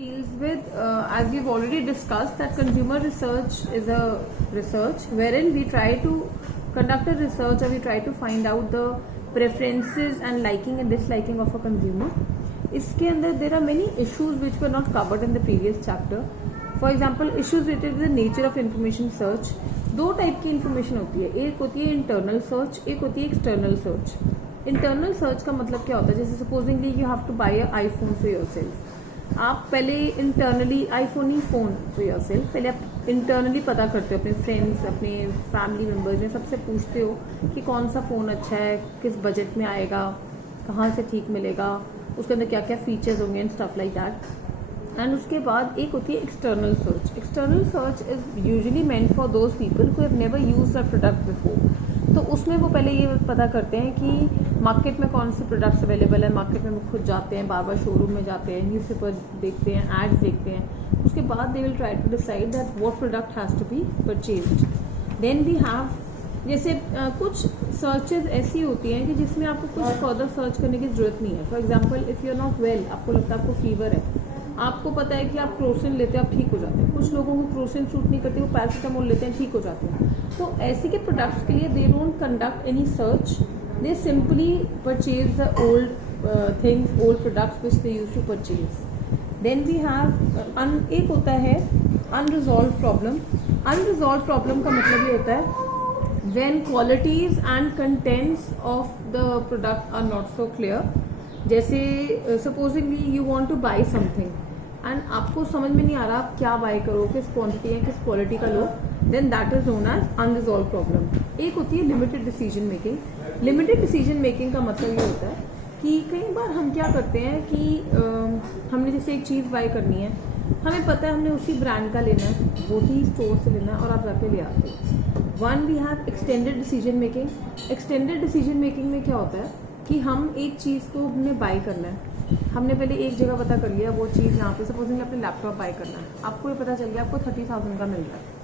deals with, as we've already discussed, that consumer research is a research wherein we try to conduct a research, or we try to find out the preferences and liking and disliking of a consumer. इसके अंदर there are many issues which were not covered in the previous chapter. For example, issues related to the nature of information search. दो type की information होती है, एक होती है internal search, एक होती है एक्सटर्नल सर्च. इंटरनल सर्च का मतलब क्या होता है? जैसे supposingly you have to buy a iPhone for yourself. आप पहले इंटरनली आईफोन ही फोन फॉर योरसेल्फ, पहले आप इंटरनली पता करते हो अपने फ्रेंड्स, अपने फैमिली मेम्बर्स में सबसे पूछते हो कि कौन सा फ़ोन अच्छा है, किस बजट में आएगा, कहाँ से ठीक मिलेगा, उसके अंदर क्या क्या फीचर्स होंगे and stuff like that. And उसके बाद एक होती है external search. External search is usually meant for those people who have never used the product before. तो उसमें वो पहले ये पता करते हैं कि मार्केट में कौन से प्रोडक्ट्स अवेलेबल है. मार्केट में वो खुद जाते हैं, बार बार शोरूम में जाते हैं, न्यूज़पेपर देखते हैं, एड्स देखते हैं. उसके बाद they will try to decide that what product has to be purchased. Then we have, जैसे कुछ सर्चेज ऐसी होती हैं कि जिसमें आपको कुछ फर्दर सर्च करने की जरूरत नहीं है. For example, if you are not well, आपको लगता है आपको फीवर है, आपको पता है कि आप क्रोसिन लेते हैं, आप ठीक हो जाते हैं. कुछ लोगों को क्रोसिन सूट नहीं करती, वो पैरासीटामोल लेते हैं, ठीक हो जाते हैं. तो ऐसे के प्रोडक्ट्स के लिए they don't conduct any search, they simply purchase the old things, old products which they use to purchase. Then we have एक होता है अनरिजॉल्व प्रॉब्लम. अनरिजॉल्व प्रॉब्लम का मतलब ये होता है when qualities and contents of the product are not so clear. जैसे supposingly you want to buy something and आपको समझ में नहीं आ रहा आप क्या बाय करो, किस क्वांटिटी है, किस क्वालिटी का लो, then that is known as unresolved problem. एक होती है limited decision making. Limited decision making का मतलब ये होता है कि कई बार हम क्या करते हैं कि हमने जैसे एक चीज़ बाय करनी है, हमें पता है हमने उसी ब्रांड का लेना है, वो ही स्टोर से लेना है, और आप जाके ले आते हो. One, we have extended decision making. Extended decision making में क्या होता है कि हम एक चीज़ को हमने बाय करना है, हमने पहले एक जगह पता कर लिया वो चीज़ यहाँ पे, सपोजिंग अपने लैपटॉप बाय करना है, आपको ये पता चल गया आपको 30,000 का मिल रहा है.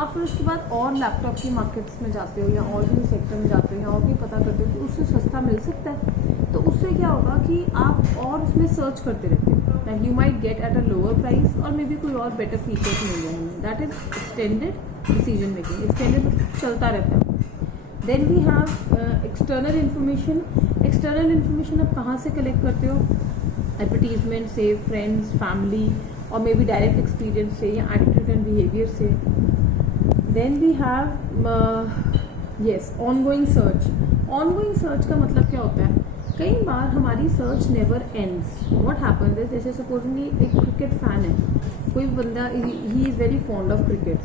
आप फिर उसके बाद और लैपटॉप की मार्केट्स में जाते हो या और भी सेक्टर में जाते हो या और भी पता करते हो कि उससे सस्ता मिल सकता है. तो उससे क्या होगा कि आप और उसमें सर्च करते रहते हो, that you might get at a lower price, और मे बी कोई और बेटर फीचर्स मिल जाएंगे. That is extended decision making. Extended चलता रहता है. Then we have external information. External information आप कहाँ से कलेक्ट करते हो? एडवर्टीजमेंट से, फ्रेंड्स, फैमिली, और मे बी डायरेक्ट एक्सपीरियंस से या एटीट्यूड एंड बिहेवियर से. Then we have yes ongoing search. Ongoing search का मतलब क्या होता है? कई बार हमारी search never ends. What happens is, जैसे सपोजिंगली एक क्रिकेट फैन है, कोई बंदा, he is very fond of cricket,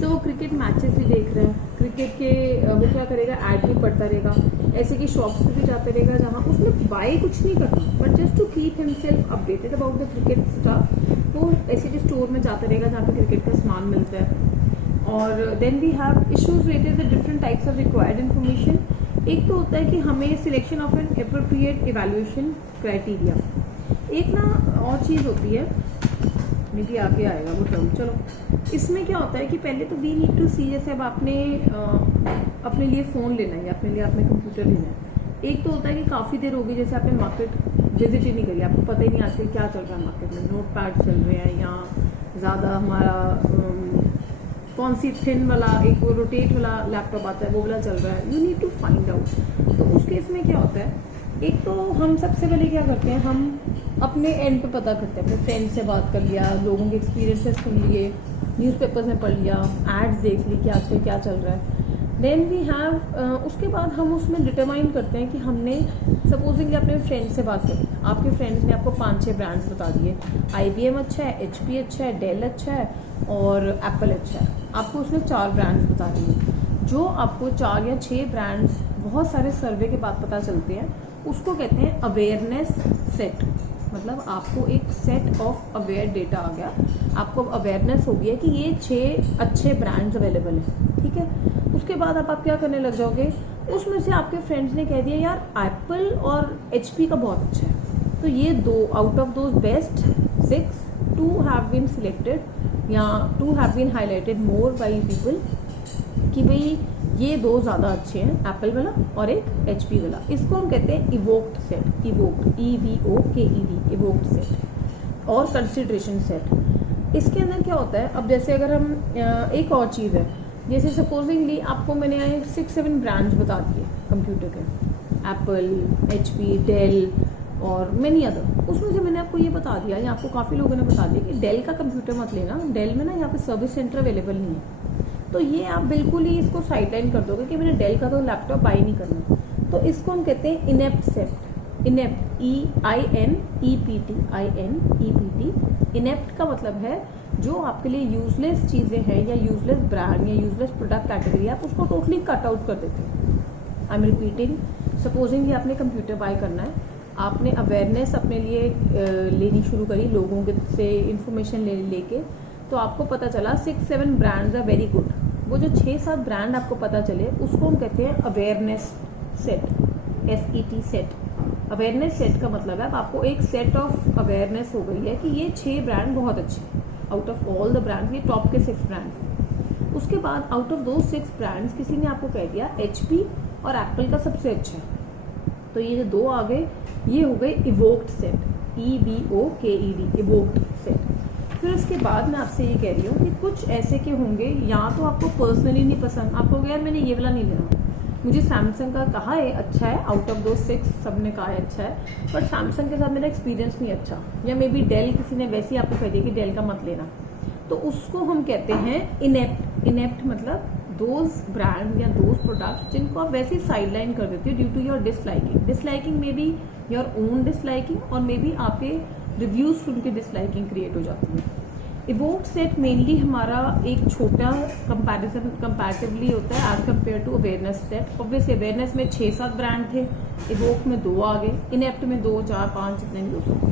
तो वो क्रिकेट मैचेस भी देख रहे हैं, क्रिकेट के वो क्या करेगा, ऐड भी पढ़ता रहेगा, ऐसे की शॉप्स पे भी जाते रहेगा जहाँ उसने बाय कुछ नहीं करना, but just to keep himself updated about the cricket stuff, वो ऐसे के स्टोर में जाता रहेगा जहाँ पे क्रिकेट का सामान मिलता है. और then we have issues related the different types of required information. एक तो होता है कि हमें selection of an appropriate evaluation criteria. एक ना और चीज़ होती है, मे बी आगे आएगा वो टर्म. चलो, इसमें क्या होता है कि पहले तो वी नीड टू सी, जैसे अब आपने अपने लिए फ़ोन लेना है या अपने लिए आपने कंप्यूटर लेना है. एक तो होता है कि काफ़ी देर होगी जैसे आपने मार्केट विजिट ही नहीं करी, आपको पता ही नहीं आजकल क्या चल रहा है मार्केट में, नोट पैड चल रहे हैं या ज़्यादा हमारा कौन सी थिन वाला, एक वो रोटेट वाला लैपटॉप आता है वो वाला चल रहा है. You need to find out. तो उस केस में क्या होता है, एक तो हम सबसे पहले क्या करते हैं, हम अपने एंड पे पता करते हैं, अपने फ्रेंड से बात कर लिया, लोगों के एक्सपीरियंसेस सुन लिए, न्यूज़पेपर्स में पढ़ लिया, एड्स देख ली कि आजकल क्या चल रहा है. देन वी हैव उसके बाद हम उसमें डिटरमाइन करते हैं कि हमने सपोजिंगली अपने फ्रेंड से बात करी, आपके फ्रेंड्स ने आपको 5-6 ब्रांड्स बता दिए, IBM अच्छा है, HP अच्छा है, डेल अच्छा है और एप्पल अच्छा है. आपको उसने 4 ब्रांड्स बता दिए. जो आपको 4 या 6 ब्रांड्स बहुत सारे सर्वे के बाद पता चलते हैं, उसको कहते हैं अवेयरनेस सेट. मतलब आपको एक सेट ऑफ अवेयर डेटा आ गया, आपको अवेयरनेस हो गया कि ये 6 अच्छे ब्रांड्स अवेलेबल हैं. ठीक है, उसके बाद आप क्या करने लग जाओगे, उसमें से आपके फ्रेंड्स ने कह दिया यार एप्पल और HP का बहुत अच्छा है, तो ये 2 out of those best 6, 2 have been selected या 2 have been highlighted more by people कि भाई ये 2 ज़्यादा अच्छे हैं, एप्पल वाला और एक HP वाला. इसको हम कहते हैं evoked set. Evoked, EVOKED, evoked set. और कंसिडरेशन सेट। इसके अंदर क्या होता है, अब जैसे अगर हम एक और चीज़ है, जैसे सपोजिंगली आपको मैंने 6-7 ब्रांड्स बता दिए कंप्यूटर के, एप्पल, HP, डेल और मैनी अदर। उसमें से मैंने आपको ये बता दिया, या आपको काफ़ी लोगों ने बता दिया कि डेल का कंप्यूटर मत लेना, डेल में ना यहाँ पे सर्विस सेंटर अवेलेबल नहीं है। तो ये आप बिल्कुल ही इसको साइडलाइन कर दोगे कि मैंने डेल का तो लैपटॉप बाई नहीं करना। तो इसको हम कहते हैं inept set. Inept, INEPT, inept का मतलब है जो आपके लिए यूजलेस चीज़ें हैं या यूजलेस ब्रांड या यूजलेस प्रोडक्ट कैटेगरी, आप उसको टोटली कट आउट कर देते हैं। आई एम रिपीटिंग, सपोजिंग कि आपने कंप्यूटर बाय करना है, आपने अवेयरनेस अपने लिए लेनी शुरू करी, लोगों के से इंफॉर्मेशन लेके, तो आपको पता चला 6-7 ब्रांड्स आर वेरी गुड। वो जो 6-7 ब्रांड आपको पता चले उसको हम कहते हैं awareness set, SET set. Awareness set का मतलब है आपको एक सेट ऑफ अवेयरनेस हो गई है कि ये 6 ब्रांड बहुत अच्छे हैं out of all the brand, ये टॉप के 6 ब्रांड। उसके बाद आउट ऑफ दो 6 ब्रांड्स किसी ने आपको कह दिया HP और एप्पल का सबसे अच्छा है, तो ये जो 2 आ गए ये हो गए evoked set, EVOKED, evoked set. फिर उसके बाद मैं आपसे ये कह रही हूँ कि कुछ ऐसे के होंगे या तो आपको पर्सनली नहीं पसंद, आपको यार मैंने ये वाला नहीं लेना, मुझे सैमसंग का कहा है अच्छा है, आउट ऑफ दो 6 सब ने कहा है अच्छा है, बट सैमसंग के साथ मेरा एक्सपीरियंस नहीं अच्छा, या मे बी डेल किसी ने वैसे ही आपको कह दिया कि डेल का मत लेना, तो उसको हम कहते हैं इनेप्ट। इनेप्ट मतलब दोज ब्रांड या दोज प्रोडक्ट्स जिनको आप वैसे ही साइडलाइन कर देते हो due to your disliking. Disliking may be your own disliking और मे बी आपके रिव्यूज सुन के डिसलाइकिंग क्रिएट हो जाती है। इवोक्ड सेट मेनली हमारा एक छोटा कंपैरेटिवली होता है as compare to awareness set. Obviously awareness में 6-7 ब्रांड थे, इवोक में 2 आ गए, इनेप्ट में 2, 4, 5 जितने भी हो सकते।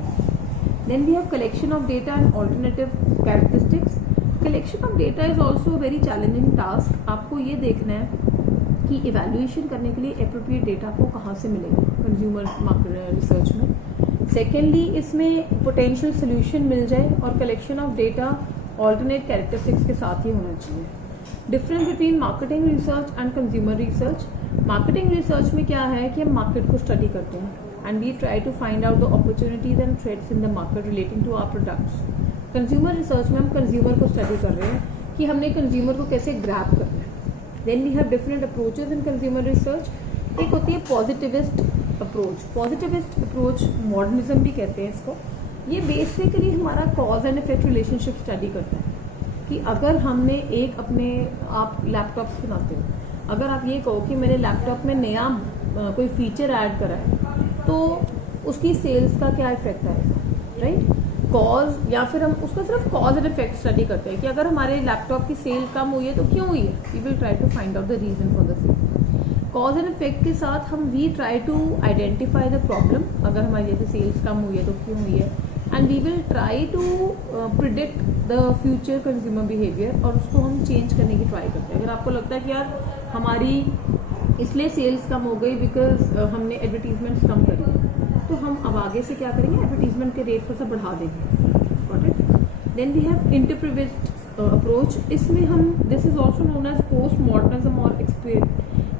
Then we have collection of data and alternative characteristics. Collection of data is also very challenging task. आपको ये देखना है कि इवैल्यूएशन करने के लिए एप्रोप्रिएट डेटा आपको कहाँ से मिलेगा कंज्यूमर मार्केट रिसर्च में। सेकेंडली इसमें पोटेंशियल सोल्यूशन मिल जाए, और collection of data alternate characteristics के साथ ही होना चाहिए। Difference between marketing research and consumer research. Marketing research में क्या है कि हम मार्केट को स्टडी करते हैं and we try to find out the opportunities and threats in the market relating to our products. Consumer research में हम कंज्यूमर को स्टडी कर रहे हैं कि हमने कंज्यूमर को कैसे ग्रैब करना है। Then we have different approaches in consumer research. एक होती है positivist approach. Positivist approach modernism भी कहते हैं इसको। ये बेसिकली हमारा cause and effect relationship study करता है कि अगर हमने एक अपने आप लैपटॉप्स बनाते हो, अगर आप ये कहो कि मेरे लैपटॉप में नया कोई फीचर ऐड करा है तो उसकी सेल्स का क्या इफेक्ट आएगा, राइट। कॉज या फिर हम उसका सिर्फ कॉज एंड इफेक्ट स्टडी करते हैं कि अगर हमारे लैपटॉप की सेल कम हुई है तो क्यों हुई है, we will try to find out the reason for the sale. Cause and effect के साथ हम we try to identify the problem, अगर हमारी जैसे सेल्स कम हुई है तो क्यों हुई है, and we will try to predict the future consumer behaviour, और उसको हम चेंज करने की ट्राई करते हैं। अगर आपको लगता है कि यार हमारी इसलिए सेल्स कम हो गई बिकॉज हमने एडवर्टीजमेंट्स कम करी, तो हम अब आगे से क्या करेंगे, एडवर्टीजमेंट के रेट थोड़ा सा बढ़ा देंगे। Got it. Then we have interpretivist approach. इसमें हम this is also known as post modernism और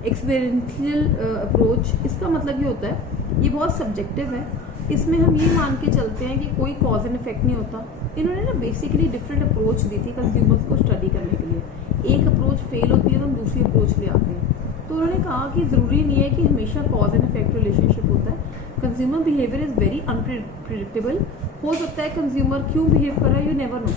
एक्सपेरिमेंटल अप्रोच। इसका मतलब ये होता है, ये बहुत सब्जेक्टिव है, इसमें हम ये मान के चलते हैं कि कोई कॉज एंड इफेक्ट नहीं होता। इन्होंने ना बेसिकली डिफरेंट अप्रोच दी थी कंज्यूमर्स को स्टडी करने के लिए। एक अप्रोच फेल होती है तो हम दूसरी अप्रोच ले आते हैं। तो उन्होंने कहा कि ज़रूरी नहीं है कि हमेशा कॉज एंड इफेक्ट रिलेशनशिप होता है। Consumer behaviour is very unpredictable. हो सकता है कंज्यूमर क्यों बिहेव कर रहा है, यू नेवर नो।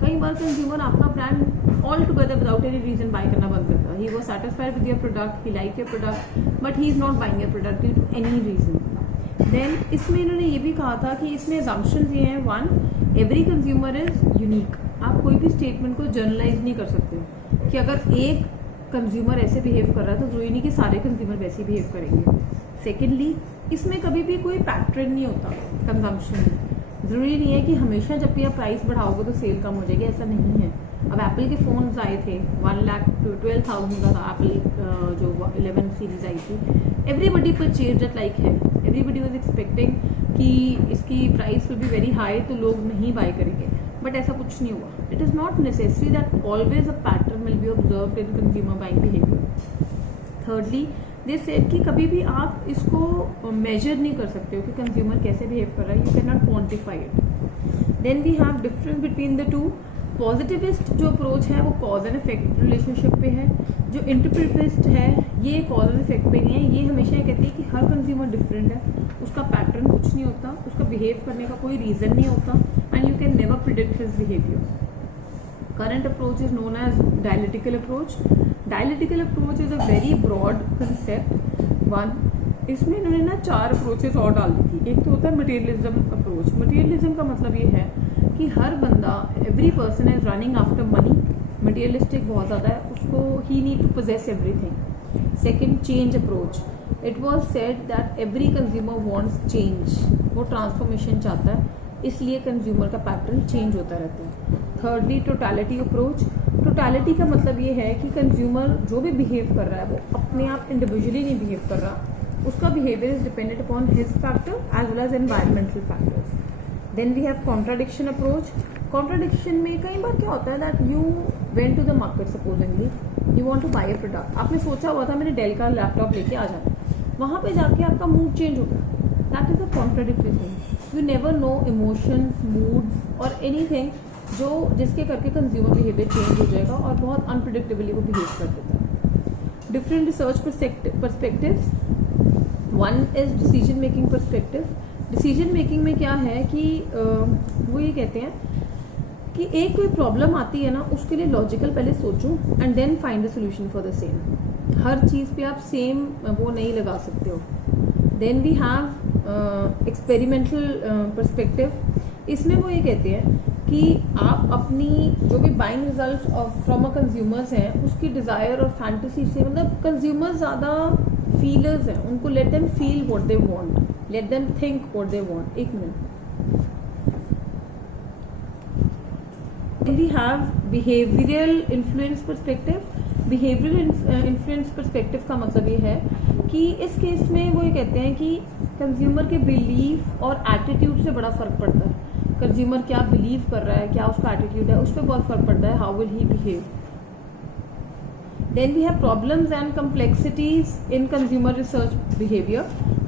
कई बार कंज्यूमर आपका brand all together without any reason buy करना बंद करता है। He was satisfied with your product, he like your product, but he is not buying your product due to any reason. Then इसमें इन्होंने ये भी कहा था कि इसमें assumptions ये हैं, 1 एवरी कंज्यूमर इज यूनिक। आप कोई भी स्टेटमेंट को जनरलाइज नहीं कर सकते कि अगर एक कंज्यूमर ऐसे बिहेव कर रहा है तो जरूरी नहीं कि सारे कंज्यूमर वैसे ही बिहेव करेंगे। सेकेंडली इसमें कभी भी कोई पैटर्न नहीं होता कंजम्पशन में। ज़रूरी नहीं है कि हमेशा जब भी आप प्राइस बढ़ाओगे तो सेल कम हो जाएगी, ऐसा नहीं है। अब एप्पल के फ़ोन्स आए थे, 1,12,000 का था एप्पल जो 11 सीरीज आई थी। एवरीबडी परचेज इट लाइक है, एवरीबडी वाज एक्सपेक्टिंग कि इसकी price will be very high तो लोग नहीं बाय करेंगे, बट ऐसा कुछ नहीं हुआ। It is not necessary that always a pattern will be observed in consumer buying behaviour. Thirdly they said कि कभी भी आप इसको मेजर नहीं कर सकते हो कि कंज्यूमर कैसे बिहेव कर रहा है, you can not quantify it. Then we have difference between the two. Positivist जो अप्रोच है वो कॉज एंड इफेक्ट रिलेशनशिप पे है, जो इंटरप्रिटिस्ट है ये कॉज एंड इफेक्ट पे नहीं है। ये हमेशा ये कहती है कि हर कंज्यूमर डिफरेंट है, उसका पैटर्न कुछ नहीं होता, उसका बिहेव करने का कोई रीज़न नहीं होता, and you can never predict his behaviour. Current approach is known as dialectical approach. Dialectical approach is a very broad concept. One, इसमें इन्होंने ना 4 अप्रोचेस और डाल दी थी। एक तो होता है मटेरियलिज्म अप्रोच। मटेरियलिज्म का मतलब ये है कि हर बंदा, every person is running after money, materialistic बहुत ज़्यादा है, उसको ही need to possess everything. Second, change approach. It was said that every consumer wants change, वो ट्रांसफॉर्मेशन चाहता है, इसलिए कंज्यूमर का पैटर्न चेंज होता रहता है। Thirdly, totality approach. टोटलिटी का मतलब ये है कि कंज्यूमर जो भी बिहेव कर रहा है वो अपने आप इंडिविजुअली नहीं बिहेव कर रहा, उसका behaviour is dependent upon his factor as well as environmental factors. Then we have contradiction approach. Contradiction में कई बार क्या होता है that you went to the market, supposingly you want to buy a product, आपने सोचा हुआ था मैंने डेल का लैपटॉप लेके आ जाना, वहाँ पे जाके आपका मूड चेंज होता है, that is a contradictory thing. You never no emotions, moods और एनीथिंग जो जिसके करके कंज्यूमर बिहेवियर चेंज हो जाएगा और बहुत अनप्रिडिक्टेबली वो बिहेव कर देता है। Different research perspectives. One is decision making perspective. Decision making में क्या है कि वो ये कहते हैं कि एक कोई प्रॉब्लम आती है ना, उसके लिए लॉजिकल पहले सोचो and then find a solution for the same. हर चीज़ पे आप सेम वो नहीं लगा सकते हो। Then we have experimental perspective. इसमें वो ये कहते हैं कि आप अपनी जो भी buying result from a consumers हैं उसकी डिज़ायर और फैंटेसी से, मतलब कंज्यूमर्स ज़्यादा फीलर्स हैं, उनको let them feel what they want, let them think what they want. एक minute. We have behavioural influence perspective. Behavioural influence perspective का मतलब ये है कि इस केस में वो ये कहते हैं कि कंज्यूमर के बिलीफ और एटीट्यूड से बड़ा फर्क पड़ता है। कंज्यूमर क्या बिलीव कर रहा है, क्या उसका एटीट्यूड है, उस पर बहुत फर्क पड़ता है, how will he behave. Then we have problems and complexities in consumer research behaviour.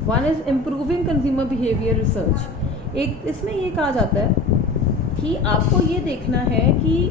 One is improving consumer behaviour research. एक इसमें ये कहा जाता है कि आपको ये देखना है कि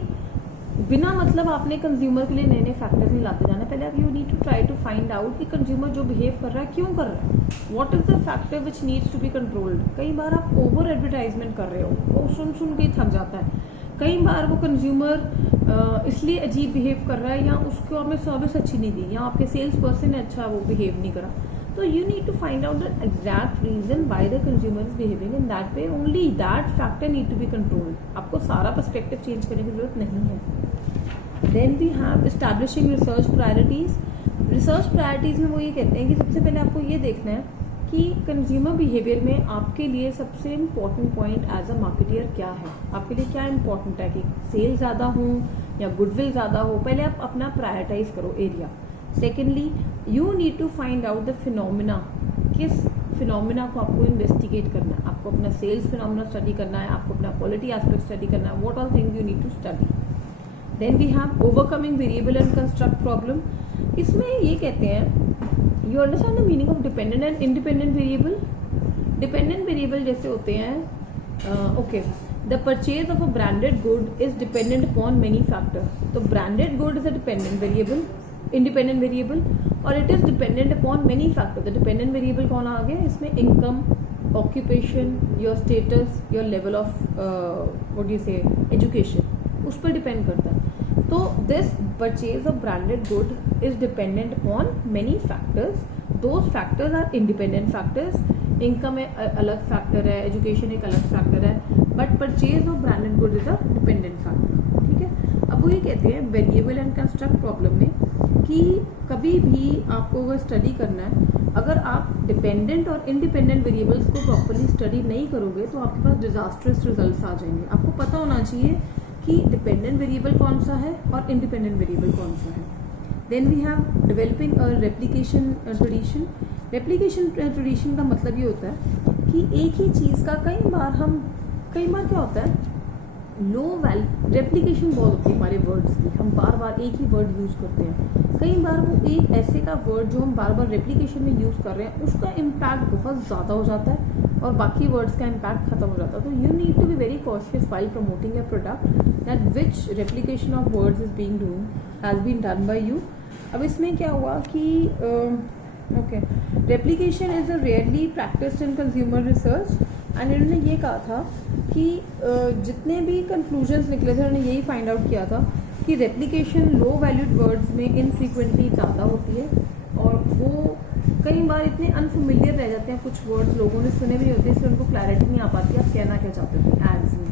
बिना मतलब आपने कंज्यूमर के लिए नए नए फैक्टर्स नहीं लाते जाना, पहले आप you need to try to find out कि कंज्यूमर जो बिहेव कर रहा है क्यों कर रहा है, what is the factor which needs to be controlled. कई बार आप ओवर एडवर्टाइजमेंट कर रहे हो, वो सुन सुन के ही थक जाता है। कई बार वो कंज्यूमर इसलिए अजीब बिहेव कर रहा है या उसको हमें सर्विस अच्छी नहीं दी या आपके सेल्स पर्सन ने अच्छा वो बिहेव नहीं करा, तो you need to find out the exact reason why the consumer is behaving in that way. Only that factor need to be controlled. आपको सारा perspective change करने की जरूरत नहीं है। Then we have establishing research priorities. Research priorities में वो ये कहते हैं कि सबसे पहले आपको ये देखना है कि कंज्यूमर बिहेवियर में आपके लिए सबसे important point as a marketeer क्या है, आपके लिए क्या इम्पॉर्टेंट है कि सेल ज़्यादा हो या गुडविल ज़्यादा हो। पहले आप अपना प्रायोरिटाइज करो area. Secondly, you need to find out the phenomena, किस फिनोमिना को आपको इन्वेस्टिगेट करना है, आपको अपना सेल्स फिनोमिना स्टडी करना है, आपको अपना क्वालिटी एस्पेक्ट स्टडी करना है, what all things you need to study. Then we have overcoming variable and construct problem. इसमें ये कहते हैं, you understand the meaning of dependent and independent variable. Dependent variable जैसे होते हैं okay, the purchase of a branded good is dependent upon many factor. तो branded good is a dependent variable, independent variable, और it is dependent upon many factor. The dependent variable कौन आ गया इसमें? Income, occupation, your status, your level of what you say education, उस पर depend करता है। तो this purchase of branded good is dependent upon many factors, those factors are independent factors. Income एक अलग फैक्टर है, एजुकेशन एक अलग फैक्टर है, but purchase of branded good is a dependent factor. ठीक है, अब वो ये कहते हैं वेरिएबल एंड कंस्ट्रक्ट प्रॉब्लम में कि कभी भी आपको अगर स्टडी करना है, अगर आप डिपेंडेंट और इंडिपेंडेंट वेरिएबल्स को प्रॉपर्ली स्टडी नहीं करोगे तो आपके पास डिजास्टरस रिजल्ट्स आ जाएंगे। आपको पता होना चाहिए कि डिपेंडेंट वेरिएबल कौन सा है और इंडिपेंडेंट वेरिएबल कौन सा है। Then we have developing a replication tradition. Replication tradition का मतलब ये होता है कि एक ही चीज़ का कई बार क्या होता है, लो वैल्यू रेप्लिकेशन बहुत होती है हमारे वर्ड्स की, हम बार बार एक ही वर्ड यूज़ करते हैं। कई बार वो एक ऐसे का वर्ड जो हम बार बार रेप्लिकेशन में यूज़ कर रहे हैं उसका इम्पैक्ट बहुत ज़्यादा हो जाता है और बाकी वर्ड्स का इम्पैक्ट खत्म हो जाता। तो you need to be very cautious while promoting your product that which replication of words is being doing has been done by you. अब इसमें क्या हुआ कि okay, replication is a rarely practised in consumer research and इन्होंने ये कहा था कि जितने भी कंक्लूजन्स निकले थे उन्होंने यही फाइंड आउट किया था कि रेप्लिकेशन लो वैल्यूड वर्ड्स में इनफ्रीक्वेंटली ज़्यादा होती है और वो कई बार इतने अनफेमिलियर रह जाते हैं, कुछ वर्ड्स लोगों ने सुने भी नहीं होते, इसलिए उनको क्लैरिटी नहीं आ पाती आप कहना क्या चाहते थे एड्स में।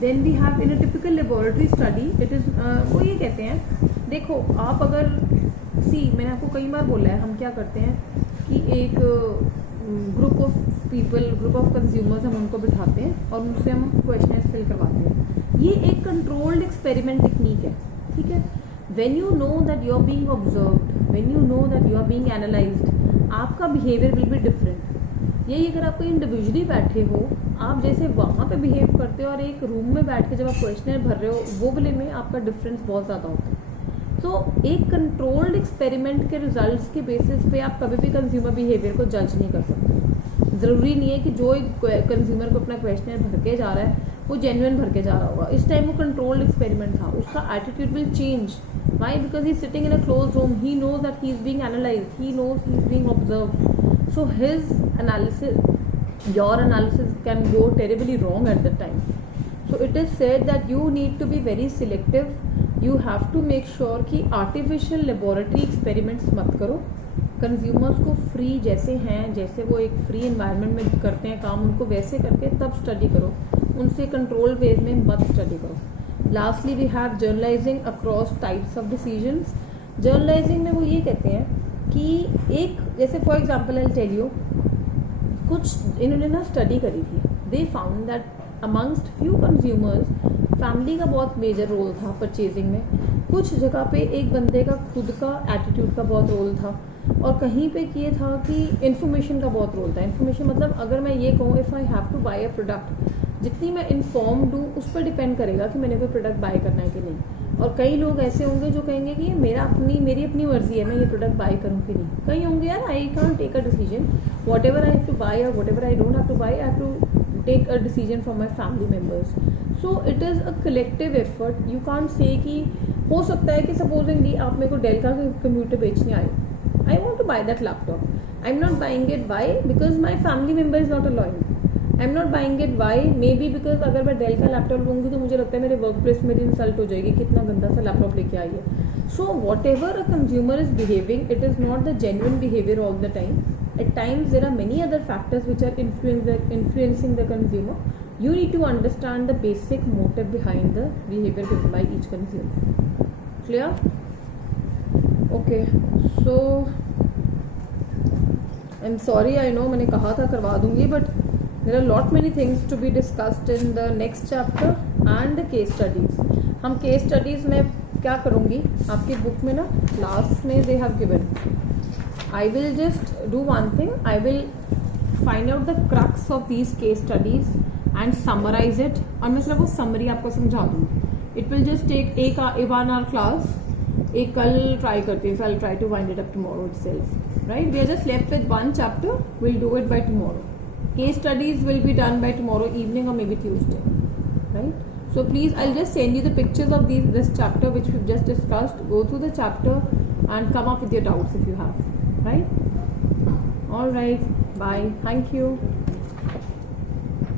Then we have in a typical laboratory study it is, वो ये कहते हैं देखो आप अगर मैंने आपको कई बार बोला है हम क्या करते हैं कि एक group of people, group of consumers हम उनको बिठाते हैं और उनसे हम क्वेश्चंस फिल करवाते हैं। ये एक कंट्रोल्ड एक्सपेरिमेंट टेक्निक है, ठीक है। When you know that you are being observed, when you know that you are being analysed, आपका बिहेवियर विल बी डिफरेंट। यही अगर आप कहीं इंडिविजुअली बैठे हो, आप जैसे वहाँ पे बिहेव करते हो और एक रूम में बैठ के जब आप क्वेश्चनर भर रहे हो, वो वाले में आपका डिफरेंस बहुत ज़्यादा होता है। तो एक कंट्रोल्ड एक्सपेरिमेंट के रिजल्ट्स के बेसिस पे आप कभी भी कंज्यूमर बिहेवियर को जज नहीं कर सकते। ज़रूरी नहीं है कि जो एक कंज्यूमर को अपना क्वेश्चनर भर के जा रहा है वो जेन्युइन भर के जा रहा होगा। इस टाइम वो कंट्रोल्ड एक्सपेरिमेंट था, उसका attitude will change. Why? Because he is sitting in a close room, he knows that he is being analysed, he knows he is being observed. So his analysis, your analysis can go terribly wrong at the time. So it is said that you need to be very selective. You have to make sure कि artificial laboratory experiments मत करो। Consumers को free जैसे हैं, जैसे वो एक free environment में करते हैं काम, उनको वैसे करके तब स्टडी करो, उनसे कंट्रोल वेज में मत स्टडी करो। Lastly we have generalising across types of decisions. Generalising में वो ये कहते हैं कि एक जैसे for example I tell you, कुछ इन्होंने ना स्टडी करी थी, they found that amongst few consumers family का बहुत मेजर रोल था परचेजिंग में। कुछ जगह पे एक बंदे का खुद का एटीट्यूड का बहुत रोल था और कहीं पे ये था कि इन्फॉर्मेशन का बहुत रोल था। इन्फॉर्मेशन मतलब अगर मैं ये कहूँ if I have to buy a product, जितनी मैं इन्फॉर्म्ड हूँ उस पर डिपेंड करेगा कि मैंने कोई प्रोडक्ट बाय करना है कि नहीं। और कई लोग ऐसे होंगे जो कहेंगे कि मेरी अपनी मर्जी है, मैं ये प्रोडक्ट बाय करूँ कि नहीं। कई होंगे यार I can't take a decision, whatever I have to buy और whatever I don't have to buy, I have to take a decision from my family members. So it is a collective effort. You can't say कि हो सकता है कि supposedly आप मेरे को del का कंप्यूटर बेचने आए, I want to buy that laptop, I am not buying it by because my family member is not allowing, I am not buying it by may be because अगर मैं del का laptop लूँगी तो मुझे लगता है मेरे वर्क प्लेस मेरी इंसल्ट हो जाएगी, कितना गंदा सा लैपटॉप लेके आई है। So what ever a consumer is behaving, it is not the genuine behaviour all the time. At times there are many other factors which are influencing the consumer. You need to understand the basic motive behind the behavior given by each consumer. Clear? Okay. So I'm sorry, I know मैंने कहा था करवा दूंगी, but there are lot many things to be discussed in the next chapter and the case studies. हम case studies में क्या करूँगी, आपकी बुक में ना लास्ट में they have given, I will just do one thing. I will find out the crux of these case studies and summarize it. और मैं सिर्फ वो summary आपको समझा दूँगी. It will just take एक 1 hour class. एक कल try करते हैं. So I'll try to wind it up tomorrow itself. Right? We are just left with one chapter. We'll do it by tomorrow. Case studies will be done by tomorrow evening or maybe Tuesday. Right? So please, I'll just send you the pictures of this chapter which we've just discussed. Go through the chapter and come up with your doubts if you have. Right? All right. Bye. Thank you.